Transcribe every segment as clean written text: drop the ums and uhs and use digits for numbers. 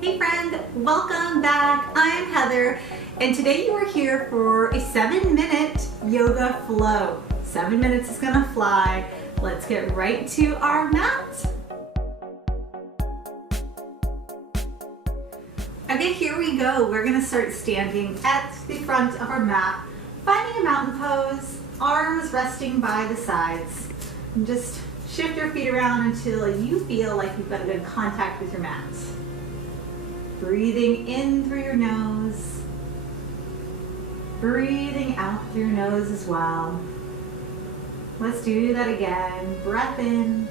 Hey friend, welcome back. I'm Heather, and today you are here for a 7-minute yoga flow. 7 minutes is gonna fly. Let's get right to our mat. Okay, here we go. We're gonna start standing at the front of our mat, finding a mountain pose, arms resting by the sides. And just shift your feet around until you feel like you've got a good contact with your mat. Breathing in through your nose, breathing out through your nose as well. Let's do that again. Breath in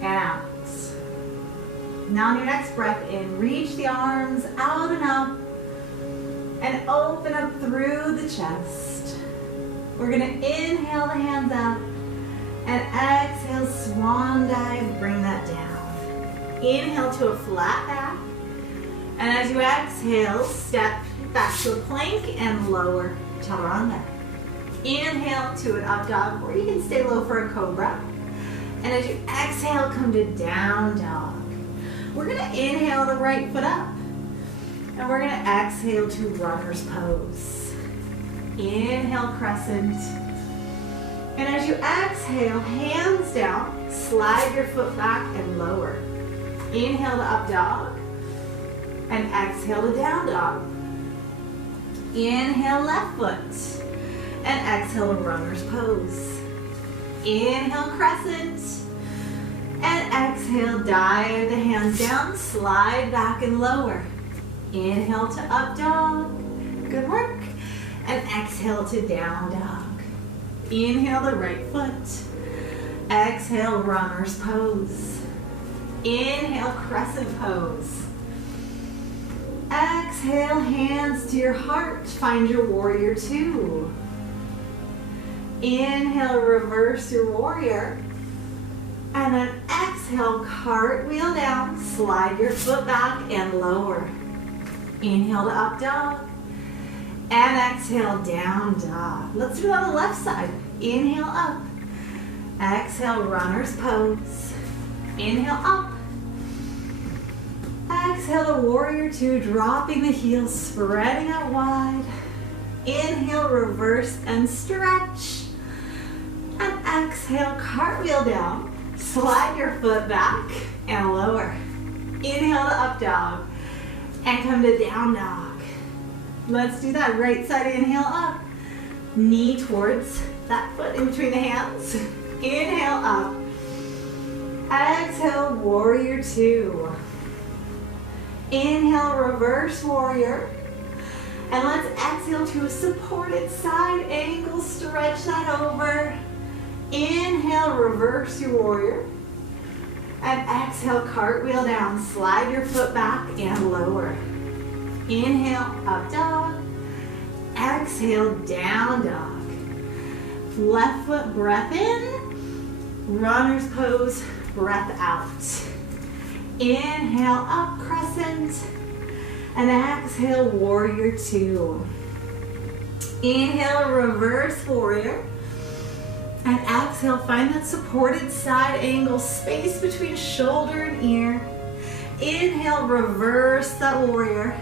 and out. Now on your next breath in, reach the arms out and up and open up through the chest. We're gonna inhale the hands up and exhale, swan dive, bring that down. Inhale to a flat back, and as you exhale, step back to a plank and lower chaturanga. Inhale to an up dog, or you can stay low for a cobra. And as you exhale, come to down dog. We're gonna inhale the right foot up, and we're gonna exhale to runner's pose. Inhale, crescent. And as you exhale, hands down, slide your foot back and lower. Inhale to up dog, and exhale to down dog. Inhale left foot, and exhale to runner's pose. Inhale crescent, and exhale dive the hands down, slide back and lower. Inhale to up dog, good work, and exhale to down dog. Inhale the right foot, exhale runner's pose. Inhale, crescent pose. Exhale, hands to your heart. Find your warrior two. Inhale, reverse your warrior. And then exhale, cartwheel down. Slide your foot back and lower. Inhale to up dog. And exhale, down dog. Let's do it on the left side. Inhale up. Exhale, runner's pose. Inhale up. Exhale to warrior two, dropping the heels, spreading out wide. Inhale, reverse and stretch. And exhale, cartwheel down. Slide your foot back and lower. Inhale to up dog. And come to down dog. Let's do that. Right side inhale up. Knee towards that foot in between the hands. Inhale up. Exhale, warrior two. Inhale, reverse warrior. And let's exhale to a supported side angle. Stretch that over. Inhale, reverse your warrior. And exhale, cartwheel down. Slide your foot back and lower. Inhale, up dog. Exhale, down dog. Left foot, breath in. Runner's pose, breath out. Inhale, up crescent, and exhale, warrior two. Inhale, reverse warrior, and exhale, find that supported side angle, space between shoulder and ear. Inhale, reverse that warrior,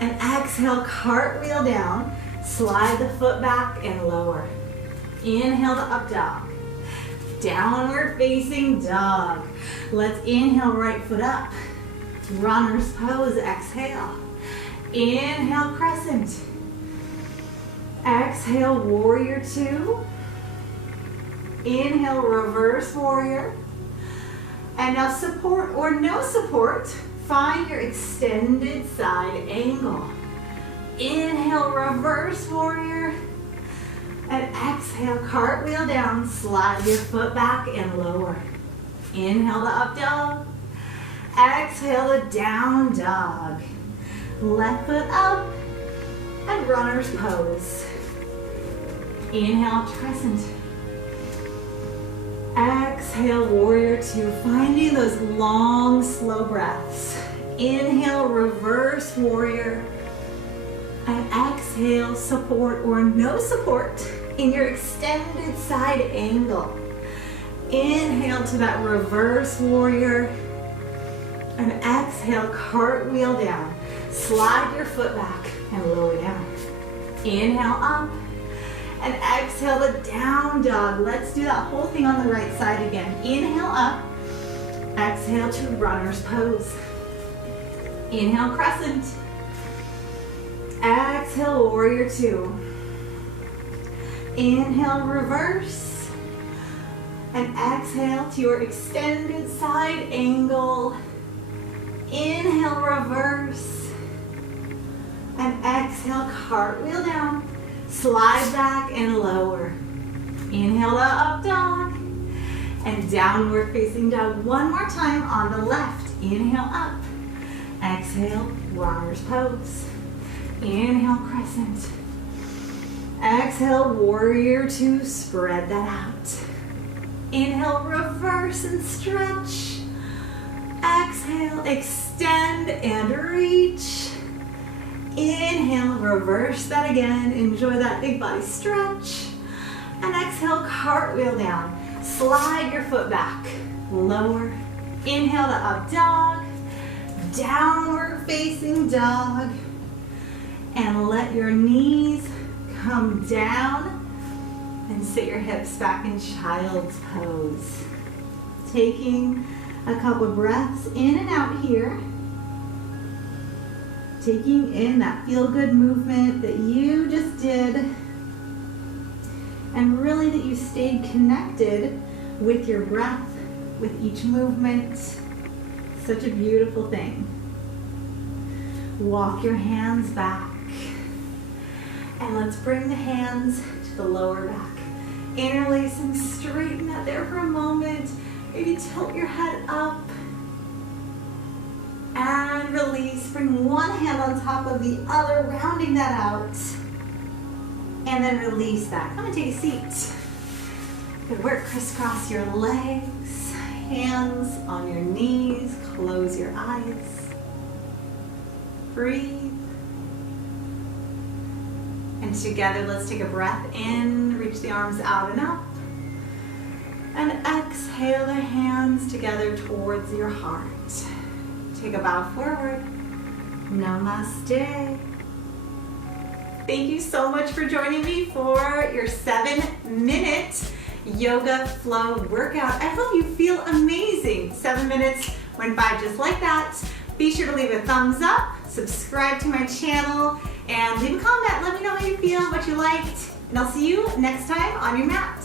and exhale, cartwheel down, slide the foot back and lower. Inhale to up dog. Downward facing dog. Let's inhale, right foot up. Runner's pose, exhale. Inhale, crescent. Exhale, warrior two. Inhale, reverse warrior. And now support or no support, find your extended side angle. Inhale, reverse warrior. And exhale, cartwheel down, slide your foot back and lower. Inhale to up dog. Exhale to down dog. Left foot up and runner's pose. Inhale, crescent. Exhale, warrior two, finding those long, slow breaths. Inhale, reverse warrior. And exhale, support or no support in your extended side angle. Inhale to that reverse warrior. And exhale, cartwheel down. Slide your foot back and lower down. Inhale up. And exhale to down dog. Let's do that whole thing on the right side again. Inhale up. Exhale to runner's pose. Inhale, crescent. Exhale, warrior two. Inhale, reverse. And exhale to your extended side angle. Inhale, reverse. And exhale, cartwheel down. Slide back and lower. Inhale to up dog. And downward facing dog one more time on the left. Inhale up. Exhale, runner's pose. Inhale, crescent. Exhale, warrior two, spread that out. Inhale, reverse and stretch. Exhale, extend and reach. Inhale, reverse that again. Enjoy that big body stretch. And exhale, cartwheel down. Slide your foot back. Lower. Inhale to up dog. Downward facing dog. And let your knees come down and sit your hips back in child's pose. Taking a couple breaths in and out here. Taking in that feel-good movement that you just did. And really that you stayed connected with your breath, with each movement. Such a beautiful thing. Walk your hands back. And let's bring the hands to the lower back. Interlace and straighten that there for a moment. Maybe tilt your head up. And release. Bring one hand on top of the other, rounding that out. And then release that. Come and take a seat. Good work. Crisscross your legs. Hands on your knees. Close your eyes. Breathe. And together, let's take a breath in. Reach the arms out and up. And exhale the hands together towards your heart. Take a bow forward. Namaste. Thank you so much for joining me for your 7-minute yoga flow workout. I hope you feel amazing. 7 minutes went by just like that. Be sure to leave a thumbs up, subscribe to my channel, and leave a comment. Let me know how you feel, what you liked, and I'll see you next time on your mat.